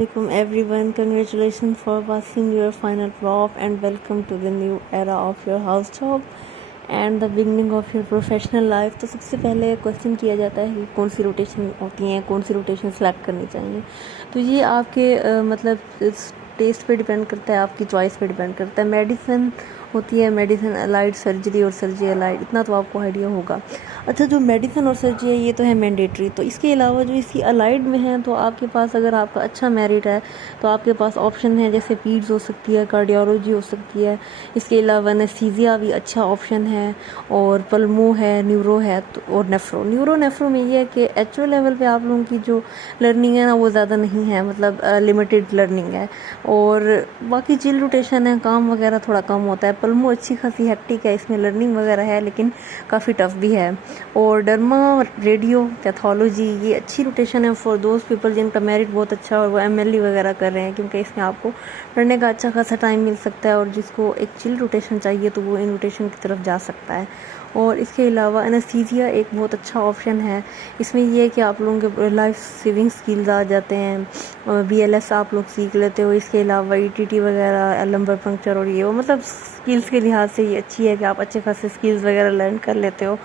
Welcome everyone, congratulations for passing your final prop and welcome to the new era of your house job and the beginning of your professional life। तो सबसे पहले question किया जाता है कि कौन सी rotation होती हैं, कौन सी रोटेशन सेलेक्ट करनी चाहिए। तो ये आपके मतलब टेस्ट पे डिपेंड करता है, आपकी चॉइस पे डिपेंड करता है। मेडिसिन होती है, मेडिसिन अलाइड सर्जरी और सर्जरी अलाइड, इतना तो आपको आइडिया होगा। अच्छा, जो मेडिसिन और सर्जरी है ये तो है मैंडेटरी। तो इसके अलावा जो इसकी अलाइड में है, तो आपके पास अगर आपका अच्छा मेरिट है तो आपके पास ऑप्शन है, जैसे पीड्स हो सकती है, कार्डियोलॉजी हो सकती है। इसके अलावा एनेस्थीसिया भी अच्छा ऑप्शन है, और पल्मो है, न्यूरो है और नेफ्रो में ये है कि एचओ लेवल पे आप लोगों की जो लर्निंग है ना वो ज़्यादा नहीं है, मतलब लिमिटेड लर्निंग है। और बाकी चिल रोटेशन है, काम वगैरह थोड़ा कम होता है। पल्मो अच्छी खासी हेक्टिक है, इसमें लर्निंग वगैरह है लेकिन काफ़ी टफ भी है। और डर्मा रेडियो पैथोलॉजी ये अच्छी रोटेशन है फॉर दोज पीपल जिनका मेरिट बहुत अच्छा है और वो एमएलई वगैरह कर रहे हैं, क्योंकि इसमें आपको पढ़ने का अच्छा खासा टाइम मिल सकता है। और जिसको एक चिल रोटेशन चाहिए तो वो इन रोटेशन की तरफ जा सकता है। और इसके अलावा एनेस्थीसिया एक बहुत अच्छा ऑप्शन है। इसमें ये है कि आप लोगों के लाइफ सेविंग स्किल्स आ जाते हैं, बीएलएस आप लोग सीख लेते हो। इसके अलावा ईटीटी वगैरह, लंबर पंक्चर और ये वो, मतलब स्किल्स के लिहाज से ये अच्छी है कि आप अच्छे खासे स्किल्स वगैरह लर्न कर लेते हो।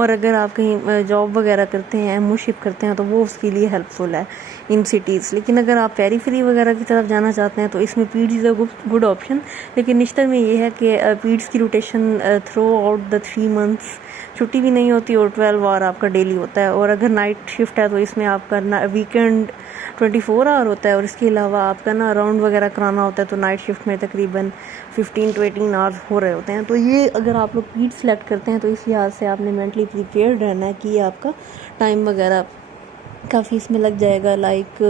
और अगर आप कहीं जॉब वगैरह करते हैं, एमओशिप करते हैं, तो वो उसके लिए हेल्पफुल है इन सिटीज़। लेकिन अगर आप पेरीफेरी वगैरह की तरफ जाना चाहते हैं तो इसमें पीड्स इज़ अ गुड ऑप्शन। लेकिन निश्तर में ये है कि पीड्स की rotation through out the 3 months छुट्टी भी नहीं होती और 12 आवर आपका डेली होता है। और अगर नाइट शिफ्ट है तो इसमें आपका वीकेंड 24 आवर होता है। और इसके अलावा आपका ना राउंड वगैरह कराना होता है, तो नाइट शिफ्ट में तकरीबन 15 to 18 आवर्स हो रहे होते हैं। तो ये अगर आप लोग पीड सेलेक्ट करते हैं तो इस लिहाज से आपने मेंटली प्रिपेयर्ड रहना है कि आपका टाइम वगैरह काफ़ी इसमें लग जाएगा। लाइक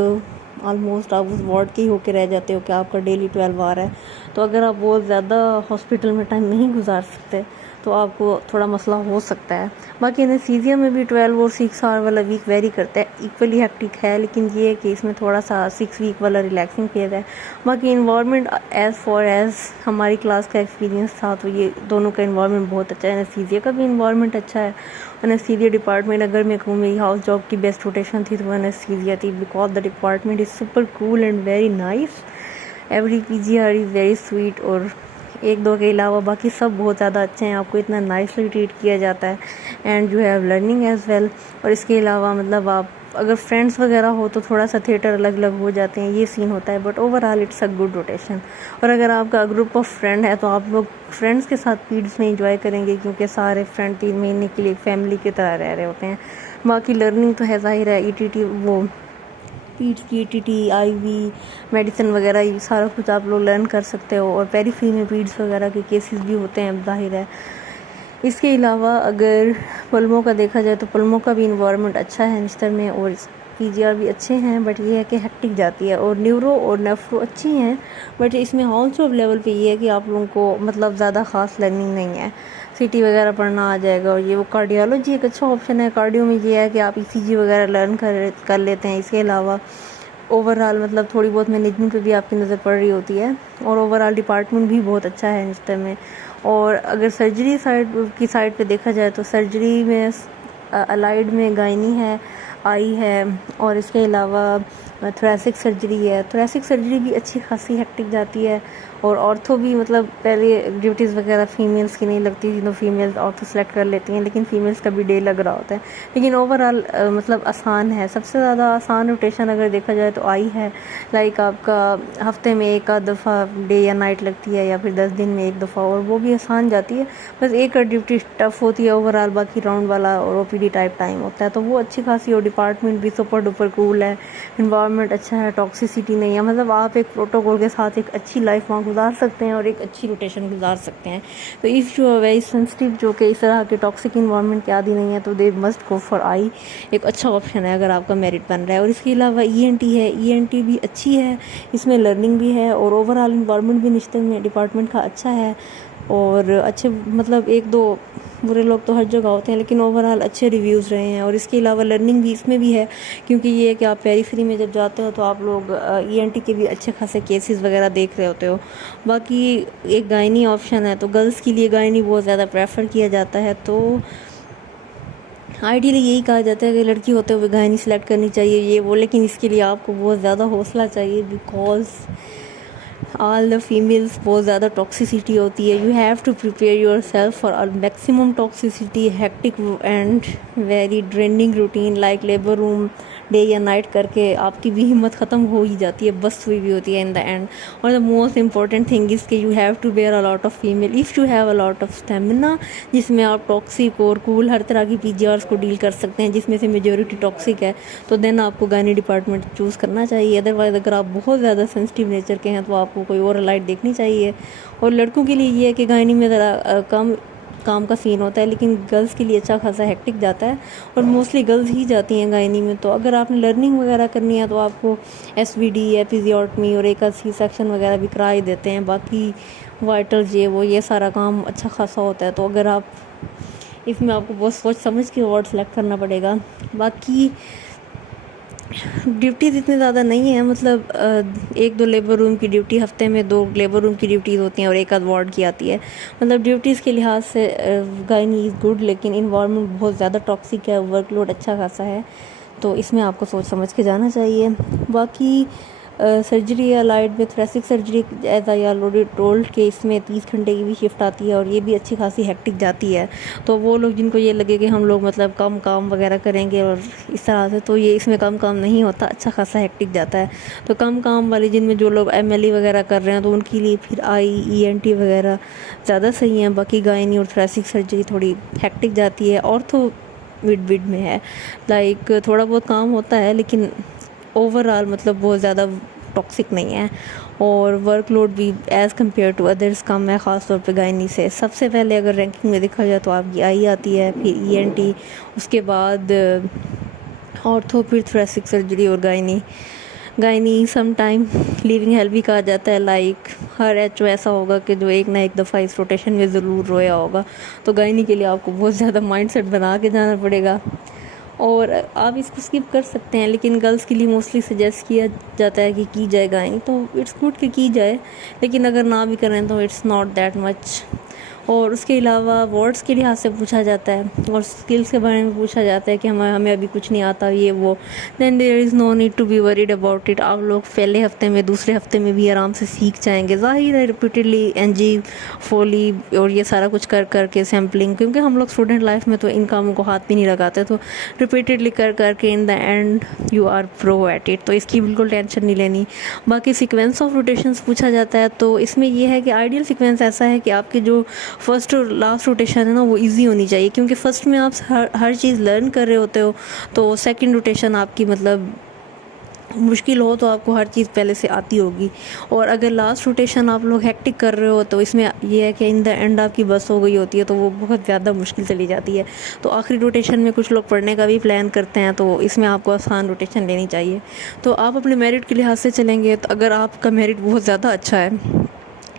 ऑलमोस्ट आप उस वार्ड के ही होके रह जाते हो कि आपका डेली 12 आवर है। तो अगर आप बहुत ज़्यादा हॉस्पिटल में टाइम नहीं गुजार सकते तो आपको थोड़ा मसला हो सकता है। बाकी एनेस्थीसिया में भी 12 और 6 आवर वाला वीक वेरी करता है, इक्वली हेक्टिक है। लेकिन ये है कि इसमें थोड़ा सा 6 वीक वाला रिलैक्सिंग फेज है। बाकी इन्वायरमेंट एज़ फॉर एज़ हमारी क्लास का एक्सपीरियंस था तो ये दोनों का इन्वायरमेंट बहुत अच्छा है। एनेस्थीसिया का भी इन्वायरमेंट अच्छा है। एनेस्थीसिया डिपार्टमेंट, अगर मैं कहूँ मेरी हाउस जॉब की बेस्ट रोटेशन थी तो वो एनेस्थीसिया थी, because the department is super cool and very nice. Every PGR is very sweet. और एक दो के अलावा बाकी सब बहुत ज़्यादा अच्छे हैं, आपको इतना नाइसली ट्रीट किया जाता है and you have learning as well. और इसके अलावा मतलब आप अगर फ्रेंड्स वगैरह हो तो थोड़ा सा थिएटर अलग अलग हो जाते हैं, ये सीन होता है, but overall it's a good rotation. और अगर आपका ग्रुप ऑफ फ्रेंड है तो आप लोग फ्रेंड्स के साथ पीड्स में इंजॉय करेंगे, क्योंकि सारे फ्रेंड 3 महीने के लिए फैमिली की तरह रह रहे होते हैं। बाकी लर्निंग तो है जाहिर है, ईटीटी वो पीड्स की ईटीटी, आईवी, मेडिसिन वगैरह ये सारा कुछ आप लोग लर्न कर सकते हो। और पेरीफ्री में पीड्स वगैरह के केसेस भी होते हैं जाहिर है। इसके अलावा अगर पल्मो का देखा जाए तो पल्मो का भी इन्वायरमेंट अच्छा है निश्तर में, और पीजीआर भी अच्छे हैं, बट ये है कि हेक्टिक जाती है। और न्यूरो और नेफ्रो अच्छी हैं, बट इसमें हाउस जॉब लेवल पे ये है कि आप लोगों को मतलब ज़्यादा ख़ास लर्निंग नहीं है, सीटी वगैरह पढ़ना आ जाएगा। और ये वो कार्डियोलॉजी एक अच्छा ऑप्शन है। कार्डियो में ये है कि आप ईसीजी वगैरह लर्न कर लेते हैं। इसके अलावा ओवरऑल मतलब थोड़ी बहुत मैनेजमेंट पे भी आपकी नज़र पड़ रही होती है, और ओवरऑल डिपार्टमेंट भी बहुत अच्छा है निश्तर में। और अगर सर्जरी साइड पे देखा जाए तो सर्जरी में अलाइड में गायनी है, आई है, और इसके अलावा थोरेसिक सर्जरी है। थोरेसिक सर्जरी भी अच्छी खासी हेक्टिक जाती है। और ऑर्थो भी मतलब पहले ड्यूटीज़ वगैरह फीमेल्स की नहीं लगती थी तो फीमेल्स ऑर्थो सेलेक्ट कर लेती हैं, लेकिन फीमेल्स का भी डे लग रहा होता है। लेकिन ओवरऑल मतलब आसान है। सबसे ज़्यादा आसान रोटेशन अगर देखा जाए तो आई है। लाइक आपका हफ्ते में एक आध दफ़ा डे या नाइट लगती है, या फिर 10 दिन में एक दफ़ा, और वो भी आसान जाती है। बस एक ड्यूटी टफ होती है ओवरऑल, बाकी राउंड वाला और ओपीडी टाइप टाइम होता है, तो वो अच्छी खासी। और डिपार्टमेंट भी सुपर डुपर कूल है, इन्वायरमेंट अच्छा है, टॉक्सिसिटी नहीं है, मतलब आप एक प्रोटोकॉल के साथ एक अच्छी लाइफ वहाँ गुजार सकते हैं और एक अच्छी रोटेशन गुजार सकते हैं। तो if you are very sensitive, जो कि इस तरह के टॉक्सिक इन्वायरमेंट के आदी नहीं है, तो they must go for I, एक अच्छा ऑप्शन है अगर आपका मेरिट बन रहा है। और इसके अलावा ईएनटी है, ईएनटी भी अच्छी है, इसमें लर्निंग भी है, और ओवरऑल इन्वायरमेंट भी निश्चित में डिपार्टमेंट का अच्छा है। और अच्छे मतलब एक दो बुरे लोग तो हर जगह होते हैं, लेकिन ओवरऑल अच्छे रिव्यूज़ रहे हैं। और इसके अलावा लर्निंग भी इसमें भी है, क्योंकि ये है कि आप पेरीफ्री में जब जाते हो तो आप लोग ईएनटी के भी अच्छे खासे केसेस वगैरह देख रहे होते हो। बाकी एक गायनी ऑप्शन है, तो गर्ल्स के लिए गायनी बहुत ज़्यादा प्रेफर किया जाता है। तो आइडियली यही कहा जाता है कि लड़की होते हुए गायनी सेलेक्ट करनी चाहिए ये वो, लेकिन इसके लिए आपको बहुत ज़्यादा हौसला चाहिए, बिकॉज ऑल द फीमेल्स बहुत ज़्यादा टॉक्सिसिटी होती है। You have to prepare yourself for maximum toxicity, hectic and very draining routine like labour room day या नाइट करके आपकी भी हिम्मत ख़त्म हो ही जाती है, बस हुई भी होती है इन द एंड। और the most important thing is कि you have to bear a lot of female if you have a lot of stamina, जिसमें आप टॉक्सिक और कूल हर तरह की पीजीआर्स को डील कर सकते हैं, जिसमें से मेजोरिटी टॉक्सिक है, तो देन आपको गायनी डिपार्टमेंट चूज़ करना चाहिए। अदरवाइज़ अगर आप बहुत ज़्यादा सेंसिटिव नेचर के हैं तो आपको कोई और लाइट देखनी चाहिए। और लड़कों के लिए ये है कि गायनी में ज़रा कम काम का सीन होता है, लेकिन गर्ल्स के लिए अच्छा खासा हेक्टिक जाता है और मोस्टली गर्ल्स ही जाती हैं गायनी में। तो अगर आपने लर्निंग वगैरह करनी है तो आपको एसवीडी, एपिजियोटमी और एक सी सेक्शन वगैरह भी करा ही देते हैं। बाकी वाइटल्स ये सारा काम अच्छा खासा होता है। तो अगर आप इसमें आपको बहुत सोच समझ के वर्ड सेलेक्ट करना पड़ेगा। बाकी ड्यूटीज़ इतनी ज़्यादा नहीं है, मतलब एक दो लेबर रूम की ड्यूटी, हफ्ते में 2 लेबर रूम की ड्यूटीज़ होती हैं और एक आध वार्ड की आती है। मतलब ड्यूटीज़ के लिहाज से गायनी इज़ गुड, लेकिन इन्वायरमेंट बहुत ज़्यादा टॉक्सिक है, वर्कलोड अच्छा खासा है, तो इसमें आपको सोच समझ के जाना चाहिए। बाकी सर्जरी या लाइट में thoracic surgery as I already told कि इसमें 30 घंटे की भी शिफ्ट आती है और ये भी अच्छी खासी हेक्टिक जाती है। तो वो लोग जिनको ये लगे कि हम लोग मतलब कम काम वगैरह करेंगे और इस तरह से, तो ये इसमें कम काम नहीं होता, अच्छा खासा हेक्टिक जाता है। तो कम काम वाले जिनमें जो लोग एमएलई वगैरह कर रहे हैं तो उनके लिए फिर ईएनटी वगैरह ज़्यादा सही हैं। बाकी गायनी और थोरेसिक सर्जरी थोड़ी हेक्टिक जाती है। ऑर्थो मिड में है, लाइक थोड़ा बहुत काम होता है लेकिन ओवरऑल मतलब बहुत ज़्यादा टॉक्सिक नहीं है और वर्कलोड भी एज़ कम्पेयर टू अदर्स कम है, ख़ास तौर पे गायनी से। सबसे पहले अगर रैंकिंग में देखा जाए तो आपकी आई आती है, फिर ईएनटी, उसके बाद ऑर्थो, फिर थोरेसिक सर्जरी और gynae some time living hell भी कहा जाता है। लाइक हर एच ऐसा होगा कि जो एक ना एक दफ़ा इस रोटेशन में ज़रूर रोया होगा। तो गायनी के लिए आपको बहुत ज़्यादा माइंडसेट बना के जाना पड़ेगा और आप इसको स्किप कर सकते हैं, लेकिन गर्ल्स के लिए मोस्टली सजेस्ट किया जाता है कि की जाए गायनी, तो इट्स गुड कि की जाए, लेकिन अगर ना भी करें तो इट्स नॉट दैट मच। और उसके अलावा वर्ड्स के लिहाज से पूछा जाता है और स्किल्स के बारे में पूछा जाता है कि हमें अभी कुछ नहीं आता ये वो, then there is no need to be worried about it. आप लोग पहले हफ्ते में दूसरे हफ्ते में भी आराम से सीख जाएंगे। ज़ाहिर है रिपीटेडली एनजी, फोली और ये सारा कुछ कर के सैम्पलिंग, क्योंकि हम लोग स्टूडेंट लाइफ में तो इन कामों को हाथ भी नहीं लगाते, तो रिपीटेडली कर के in the end you are pro at it, तो इसकी बिल्कुल टेंशन नहीं लेनी। बाकी सीक्वेंस ऑफ रोटेशंस पूछा जाता है, तो इसमें यह है कि आइडियल सीक्वेंस ऐसा है कि आपके जो फर्स्ट और लास्ट रोटेशन है ना वो इजी होनी चाहिए, क्योंकि फर्स्ट में आप हर चीज़ लर्न कर रहे होते हो, तो सेकंड रोटेशन आपकी मतलब मुश्किल हो तो आपको हर चीज़ पहले से आती होगी। और अगर लास्ट रोटेशन आप लोग हेक्टिक कर रहे हो तो इसमें यह है कि इन द एंड आपकी बस हो गई होती है, तो वो बहुत ज़्यादा मुश्किल चली जाती है। तो आखिरी रोटेशन में कुछ लोग पढ़ने का भी प्लान करते हैं, तो इसमें आपको आसान रोटेशन लेनी चाहिए। तो आप अपने मेरिट के लिहाज से चलेंगे, तो अगर आपका मेरिट बहुत ज़्यादा अच्छा है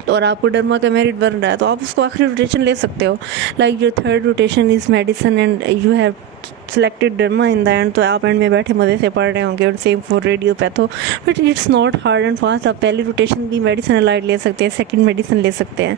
और आपको डर्मा का मेरिट बन रहा है तो आप उसको आखिरी रोटेशन ले सकते हो। Like your third rotation is medicine and you have selected derma in the and, तो आप एंड में बैठे मज़े से पढ़ रहे होंगे। और same for radio patho, but it's not hard and fast. आप पहली रोटेशन भी मेडिसिन लाइट ले सकते हैं, सेकंड मेडिसिन ले सकते हैं।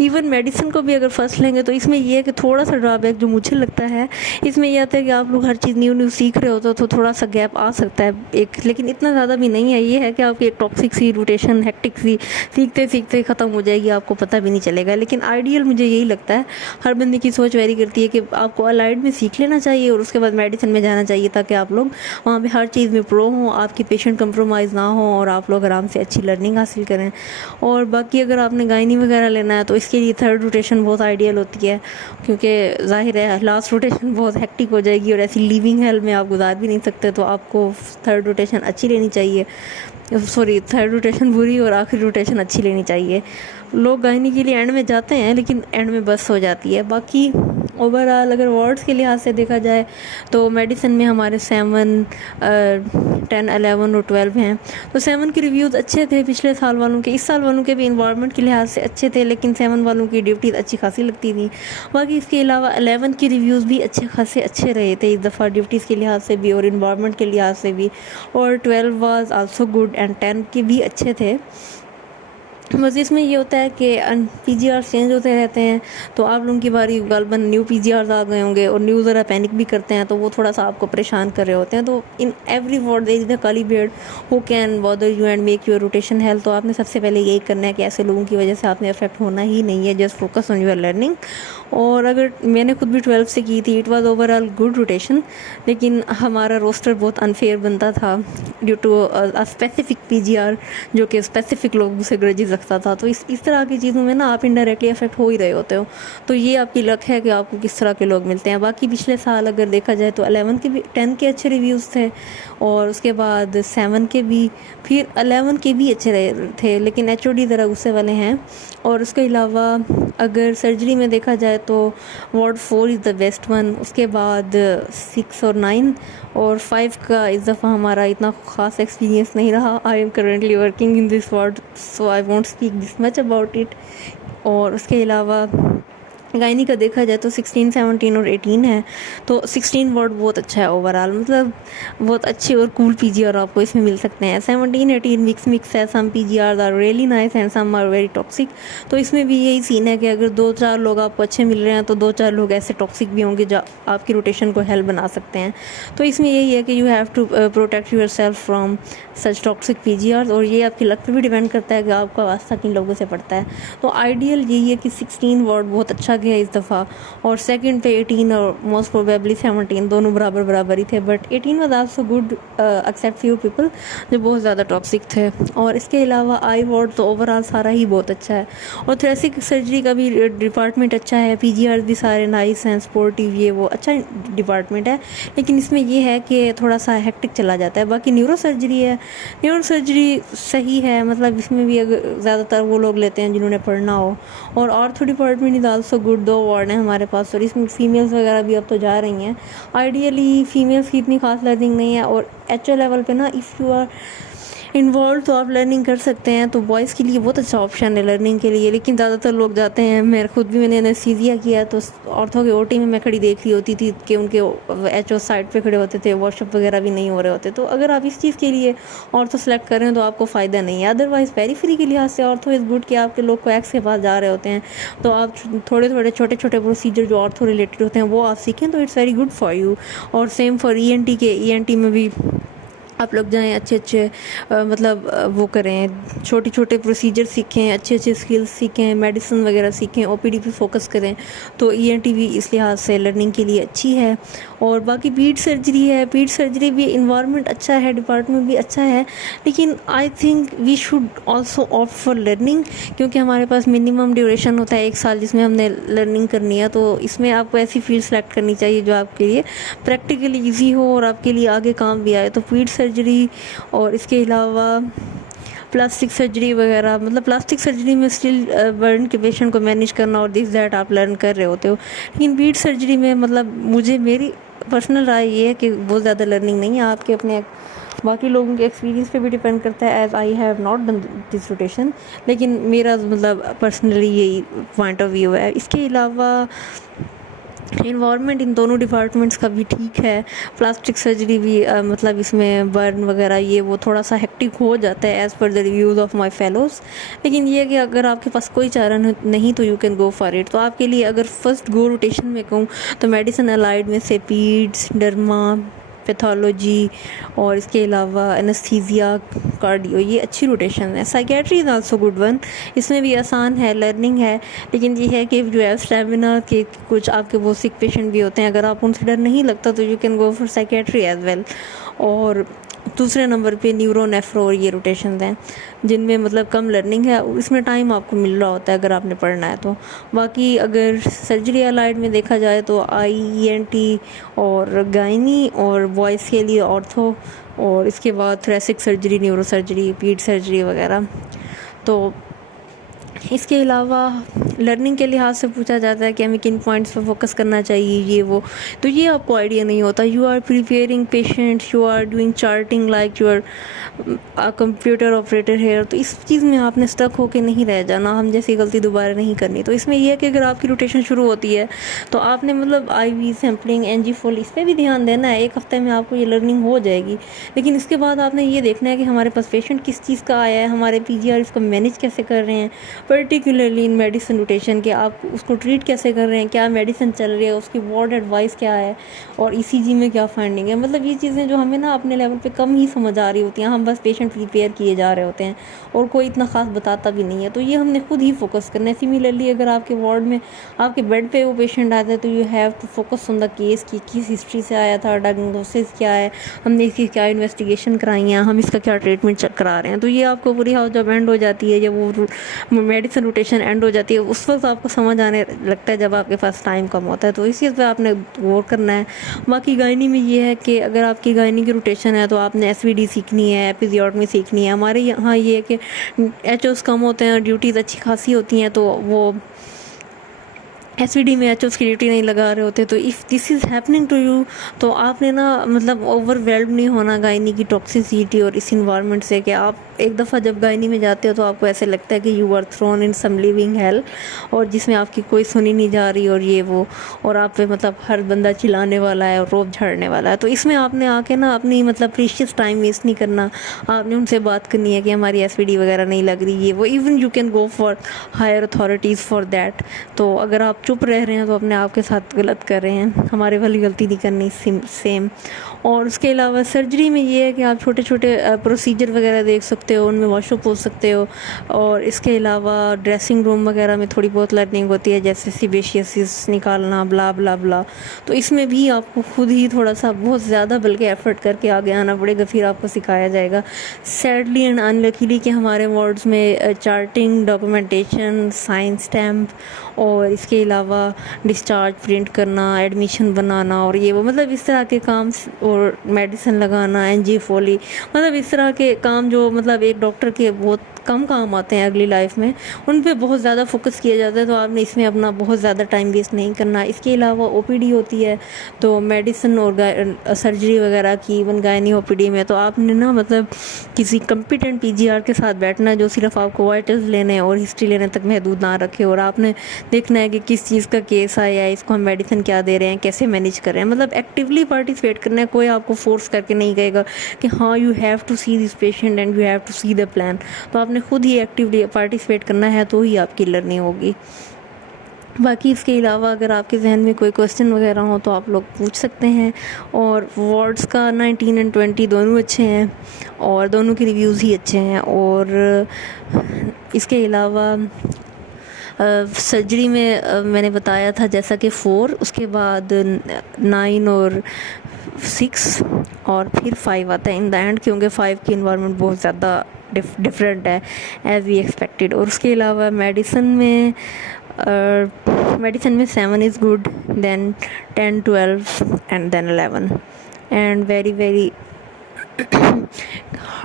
इवन मेडिसिन को भी अगर फर्स्ट लेंगे तो इसमें यह है कि थोड़ा सा ड्रॉबैक जो मुझे लगता है इसमें यह आता है कि आप लोग हर चीज़ न्यू सीख रहे हो तो थोड़ा सा गैप आ सकता है एक, लेकिन इतना ज़्यादा भी नहीं है। ये है कि आपकी एक टॉक्सिक सी रोटेशन हेक्टिक सी सीखते सीखते ख़त्म हो जाएगी, आपको पता भी नहीं चलेगा। लेकिन आइडियल मुझे यही लगता है, हर बंदे की सोच वेरी करती है कि आपको अलाइड में सीख लेना चाहिए और उसके बाद मेडिसिन में जाना चाहिए, ताकि आप लोग वहाँ पे हर चीज़ में प्रो हों, आपकी पेशेंट कंप्रोमाइज़ ना हो और आप लोग आराम से अच्छी लर्निंग हासिल करें। और बाकी अगर आपने गायनी वगैरह लेना है तो इसके लिए थर्ड रोटेशन बहुत आइडियल होती है, क्योंकि जाहिर है लास्ट रोटेशन बहुत हेक्टिक हो जाएगी और ऐसी लिविंग हेल में आप गुजार भी नहीं सकते, तो आपको थर्ड रोटेशन अच्छी लेनी चाहिए। सॉरी, थर्ड रोटेशन बुरी और आखिरी रोटेशन अच्छी लेनी चाहिए। लोग गायनी के लिए एंड में जाते हैं लेकिन एंड में बस हो जाती है। बाकी ओवरऑल अगर वार्ड्स के लिहाज से देखा जाए तो मेडिसिन में हमारे 7, 10, 11 और 12 हैं। तो 7 के रिव्यूज़ अच्छे थे पिछले साल वालों के, इस साल वालों के भी इन्वायरमेंट के लिहाज से अच्छे थे, लेकिन 7 वालों की ड्यूटीज़ अच्छी खासी लगती थी। बाकी इसके अलावा 11 के रिव्यूज़ भी अच्छे खासे अच्छे रहे थे इस दफ़ा, ड्यूटीज़ के लिहाज से भी और इन्वायरमेंट के लिहाज से भी। और 12 वाज आल्सो गुड एंड 10 के भी अच्छे थे। बस इसमें ये होता है कि पीजीआर चेंज होते रहते हैं, तो आप लोगों की बारी गालबन न्यू पीजीआर आ गए होंगे और न्यू ज़रा पैनिक भी करते हैं, तो वो थोड़ा सा आपको परेशान कर रहे होते हैं। तो in every ward there is the काली bed who can bother you and make your rotation health. तो आपने सबसे पहले यही करना है कि ऐसे लोगों की वजह से आपने अफेक्ट होना ही नहीं है, just focus on your learning. और अगर मैंने खुद भी 12 से की थी, it was overall good rotation, लेकिन हमारा रोस्टर बहुत अनफेयर बनता था due to a specific PGR जो कि स्पेसिफिक लोगों से ग्रजेस रखता था। तो इस तरह की चीज़ों में ना आप इनडायरेक्टली अफेक्ट हो ही रहे होते हो। तो ये आपकी लक है कि आपको किस तरह के लोग मिलते हैं। बाकी पिछले साल अगर देखा जाए तो 11 के भी 10 के अच्छे रिव्यूज़ थे, और उसके बाद 7 के भी, फिर 11 के भी अच्छे रहे थे, लेकिन HOD ज़रा गुस्से वाले हैं। और उसके अलावा अगर सर्जरी में देखा जाए तो ward 4 is the best one, उसके बाद 6 और 9 और 5 का इस दफ़ा हमारा इतना ख़ास एक्सपीरियंस नहीं रहा। I am currently working in this ward, so I won't speak this much about it. और उसके अलावा गायनी का देखा जाए तो 16, 17 और 18 है, तो 16 वार्ड बहुत अच्छा है ओवरऑल, मतलब बहुत अच्छे और कूल पीजीआर आपको इसमें मिल सकते हैं। 17, 18 मिक्स है, some PGR are really nice and some are very toxic. तो इसमें भी यही सीन है कि अगर 2-4 लोग आपको अच्छे मिल रहे हैं तो 2-4 लोग ऐसे टॉक्सिक भी होंगे जो आपकी रोटेशन को हेल्प बना सकते हैं। तो इसमें यही है कि you have to protect yourself from such toxic PGR, और ये आपकी लक पे भी डिपेंड करता है कि आपका वास्ता किन लोगों से पड़ता है। तो आइडियल यही है कि 16 वार्ड बहुत अच्छा गया इस दफ़ा, और सेकंड पे 18 और मोस्ट प्रोबेबली 17 दोनों बराबर ही थे, but 18 was also good except few people जो बहुत ज़्यादा टॉक्सिक थे। और इसके अलावा आई वार्ड तो ओवरऑल सारा ही बहुत अच्छा है, और थोरेसिक सर्जरी का भी डिपार्टमेंट अच्छा है, पीजीआर भी सारे नाइस हैं, स्पोर्टिव, ये वो अच्छा डिपार्टमेंट है। लेकिन इसमें ये है कि थोड़ा सा हेक्टिक चला जाता है। बाकी न्यूरो सर्जरी है, न्यूरो सर्जरी सही है, मतलब इसमें भी अगर ज़्यादातर वो लोग लेते हैं जिन्होंने पढ़ना हो। और ortho department is also good, 2 ward हैं हमारे पास, और इसमें फीमेल्स वगैरह भी अब तो जा रही हैं। आइडियली फीमेल्स की इतनी खास लर्निंग नहीं है, और HO लेवल पे ना इफ़ यू आर इन्वॉल्व तो आप लर्निंग कर सकते हैं, तो बॉयज़ के लिए बहुत अच्छा ऑप्शन है लर्निंग के लिए। लेकिन ज़्यादातर लोग जाते हैं, मैं खुद भी मैंने एनेस्थीसिया किया, तो ऑर्थो के OT में मैं खड़ी देख रही होती थी कि उनके HO साइड पे खड़े होते थे, वॉशअप वगैरह भी नहीं हो रहे होते। तो अगर आप इस चीज़ के लिए ऑर्थो सेलेक्ट करें तो आपको फ़ायदा नहीं है। अदरवाइज़ पेरिफेरी के लिहाज से ऑर्थो इज़ गुड कि आपके लोग कोएक्स के पास जा रहे होते हैं, तो आप थोड़े छोटे प्रोसीजर जो ऑर्थो रिलेटेड होते हैं वो आप सीखें, तो it's very good for you. और सेम फॉर ENT के, ENT में भी आप लोग जाएँ, अच्छे मतलब वो करें, छोटे प्रोसीजर सीखें, अच्छे स्किल्स सीखें, मेडिसिन वगैरह सीखें, OPD पे फोकस करें, तो ENT भी इस लिहाज से लर्निंग के लिए अच्छी है। और बाकी पीड सर्जरी है, पीड सर्जरी भी इन्वायरमेंट अच्छा है, डिपार्टमेंट भी अच्छा है, लेकिन I think we should also opt for learning, क्योंकि हमारे पास मिनिमम ड्यूरेशन होता है 1 साल जिसमें हमने लर्निंग करनी है। तो इसमें आपको ऐसी फील्ड सेलेक्ट करनी चाहिए जो आपके लिए प्रैक्टिकली ईजी हो और आपके लिए आगे काम भी आए। तो पीड सर्जरी और इसके अलावा प्लास्टिक सर्जरी वगैरह, मतलब प्लास्टिक सर्जरी में स्टिल बर्न के पेशेंट को मैनेज करना और दिस दैट आप लर्न कर रहे होते हो, लेकिन पीड सर्जरी में मतलब मेरी पर्सनल राय ये है कि बहुत ज़्यादा लर्निंग नहीं है आपके अपने, बाकी लोगों के एक्सपीरियंस पे भी डिपेंड करता है, as I have not done this rotation, लेकिन मेरा मतलब पर्सनली यही पॉइंट ऑफ व्यू है। इसके अलावा इन्वायरमेंट इन दोनों डिपार्टमेंट्स का भी ठीक है। प्लास्टिक सर्जरी भी मतलब इसमें बर्न वगैरह ये वो थोड़ा सा हेक्टिक हो जाता है as per the reviews of my fellows, लेकिन ये कि अगर आपके पास कोई चारा नहीं तो you can go for it. तो आपके लिए अगर फर्स्ट गो रोटेशन में कहूँ तो मेडिसिन अलाइड में से पीड्स, डर्मा, पैथोलॉजी और इसके अलावा एनेस्थीसिया, कार्डियो, ये अच्छी रोटेशन है। Psychiatry is also good one, इसमें भी आसान है, लर्निंग है, लेकिन ये है कि जो है स्टेमिना के कुछ आपके वो सिक पेशेंट भी होते हैं, अगर आप उनसे डर नहीं लगता तो you can go for psychiatry as well. और दूसरे नंबर पे न्यूरो, नेफ्रो और ये रोटेशन हैं जिनमें मतलब कम लर्निंग है, इसमें टाइम आपको मिल रहा होता है अगर आपने पढ़ना है तो। बाकी अगर सर्जरी अलाइड में देखा जाए तो ENT और गायनी, और बॉयज़ के लिए ऑर्थो, और इसके बाद थोरेसिक सर्जरी, न्यूरो सर्जरी, पीड सर्जरी वगैरह। तो इसके अलावा लर्निंग के लिहाज से पूछा जाता है कि हमें किन पॉइंट्स पर फोकस करना चाहिए, ये वो, तो ये आपको आइडिया नहीं होता। You are preparing patient, you are doing charting like you are computer operator here, तो इस चीज़ में आपने स्टक होके नहीं रह जाना, हम जैसी गलती दोबारा नहीं करनी। तो इसमें यह है कि अगर आपकी रोटेशन शुरू होती है तो आपने मतलब IV सैम्पलिंग, NG फोल, इस पर भी ध्यान देना है। 1 हफ्ते में आपको ये लर्निंग हो जाएगी, लेकिन इसके बाद आपने ये देखना है कि हमारे पास पेशेंट किस चीज़ का आया है, हमारे PGR इसको मैनेज कैसे कर रहे हैं, पर्टिकुलरली इन मेडिसिन रोटेशन के आप उसको ट्रीट कैसे कर रहे हैं, क्या मेडिसिन चल रही है, उसकी वार्ड एडवाइस क्या है, और ECG में क्या फाइंडिंग है। मतलब ये चीज़ें जो हमें ना अपने लेवल पे कम ही समझ आ रही होती हैं, हम बस पेशेंट प्रिपेयर किए जा रहे होते हैं और कोई इतना ख़ास बताता भी नहीं है, तो ये हमने खुद ही फोकस करना है। सिमिलरली अगर आपके वार्ड में आपके बेड पे वो पेशेंट आता है तो you have to focus on the case की किस हिस्ट्री से आया था, डायग्नोसिस क्या है, हमने इसकी क्या इन्वेस्टिगेशन कराई है, हम इसका क्या ट्रीटमेंट करा रहे हैं। तो ये आपको पूरी हाउस जब एंड हो जाती है, जब वो मेडिसिन रोटेशन एंड हो जाती है, उस वक्त आपको समझ आने लगता है जब आपके पास टाइम कम होता है। तो इस चीज़ पे आपने गौर करना है। बाकी गायनी में ये है कि अगर आपकी गायनी की रोटेशन है तो आपने SVD सीखनी है, एपिजियोटमी सीखनी है। हमारे यहाँ ये है कि HOs कम होते हैं, ड्यूटीज़ अच्छी खासी होती हैं, तो वो SVD में HOs की ड्यूटी नहीं लगा रहे होते। तो if this is happening to you, तो आपने ना मतलब ओवरवेल्ड नहीं होना गायनी की टॉक्सिसिटी और इस इन्वायरमेंट से, कि आप एक दफ़ा जब गायनी में जाते हो तो आपको ऐसे लगता है कि you are thrown in some living hell, और जिसमें आपकी कोई सुनी नहीं जा रही और ये वो, और आप पे मतलब हर बंदा चिल्लाने वाला है और रोब झाड़ने वाला है। तो इसमें आपने आके ना अपनी मतलब प्रीशियस टाइम वेस्ट नहीं करना, आपने उनसे बात करनी है कि हमारी SVD वगैरह नहीं लग रही, ये वो। Even you can go for higher authorities for that. तो अगर आप चुप रह रहे हैं तो अपने आप के साथ गलत कर रहे हैं, हमारे वाली गलती नहीं करनी सेम। और उसके अलावा सर्जरी में ये है कि आप छोटे छोटे प्रोसीजर वगैरह देख सकते हो, उनमें वॉशअप हो सकते हो। और इसके अलावा ड्रेसिंग रूम वगैरह में थोड़ी बहुत लर्निंग होती है, जैसे सीबेशियसिस निकालना, ब्ला ब्ला ब्ला। तो इसमें भी आपको खुद ही थोड़ा सा बहुत ज़्यादा बल्कि एफर्ट करके आगे आना पड़ेगा, फिर आपको सिखाया जाएगा। सैडली एंड अनलकीली कि हमारे वार्ड्स में चार्टिंग, डॉक्यूमेंटेशन, साइन स्टैम्प, और इसके अलावा डिस्चार्ज प्रिंट करना, एडमिशन बनाना और ये वो, मतलब इस तरह के काम, और मेडिसिन लगाना, NG फोली, मतलब इस तरह के काम जो मतलब एक डॉक्टर के बहुत कम काम आते हैं अगली लाइफ में, उन पे बहुत ज़्यादा फोकस किया जाता है। तो आपने इसमें अपना बहुत ज़्यादा टाइम वेस्ट नहीं करना। इसके अलावा OPD होती है, तो मेडिसिन और सर्जरी वगैरह की, इवन गायनी OPD में, तो आपने ना मतलब किसी कम्पिटेंट PGR के साथ बैठना है जो सिर्फ आपको वाइटल्स लेने और हिस्ट्री लेने तक महदूद ना रखे, और आपने देखना है कि किस चीज़ का केस आया है, इसको हम मेडिसिन क्या दे रहे हैं, कैसे मैनेज कर रहे हैं, मतलब एक्टिवली पार्टिसिपेट करना है। कोई आपको फोर्स करके नहीं कहेगा कि हाँ you have to see this patient and you have to see the plan. तो आपने खुद ही एक्टिवली पार्टिसिपेट करना है, तो ही आपकी लर्निंग होगी। बाकी इसके अलावा अगर आपके जहन में कोई क्वेश्चन वगैरह हो तो आप लोग पूछ सकते हैं। और वार्ड्स का 19 और 20 दोनों अच्छे हैं, और दोनों के रिव्यूज़ ही अच्छे हैं। और इसके अलावा सर्जरी में मैंने बताया था जैसा कि 4, उसके बाद 9 और 6 और फिर 5 आता है इन द एंड, क्योंकि 5 की इन्वायरमेंट बहुत ज़्यादा डिफरेंट है एज वी एक्सपेक्टेड। और उसके अलावा मेडिसिन में 7 is good, then 10, 12 and then 11, and very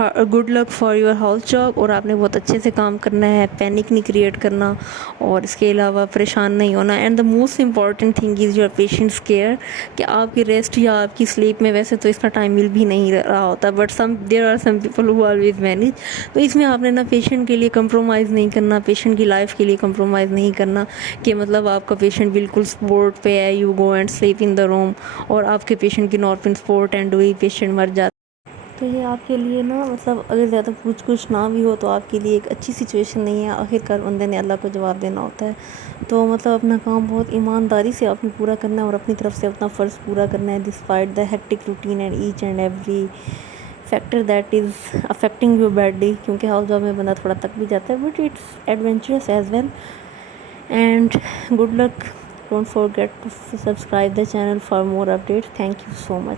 good luck for your house job. और आपने बहुत अच्छे से काम करना है, पैनिक नहीं क्रिएट करना, और इसके अलावा परेशान नहीं होना। And the most important thing is your patients care, कि आपकी रेस्ट या आपकी स्लीप में वैसे तो इसका टाइम मिल भी नहीं रहा होता, but there are some people who always manage. तो इसमें आपने ना पेशेंट के लिए कंप्रोमाइज़ नहीं करना, पेशेंट की लाइफ के लिए कंप्रोमाइज़ नहीं करना, कि मतलब आपका पेशेंट बिल्कुल स्पोर्ट पे है, you go and sleep in the room, और आपके पेशेंट की नॉर्पिन स्पोर्ट एंड वही पेशेंट मर जाता। तो ये आपके लिए ना मतलब अगर ज़्यादा पूछ कुछ ना भी हो तो आपके लिए एक अच्छी सिचुएशन नहीं है। आखिरकार बंदे ने अल्लाह को जवाब देना होता है, तो मतलब अपना काम बहुत ईमानदारी से आपने पूरा करना है और अपनी तरफ से अपना फ़र्ज़ पूरा करना है, despite the hectic routine and each and every factor that is affecting you badly. क्योंकि हाउस जॉब में बंदा थोड़ा तक भी जाता है, but it's adventurous as well. And good luck, don't forget to subscribe the channel for more updates. Thank you so much.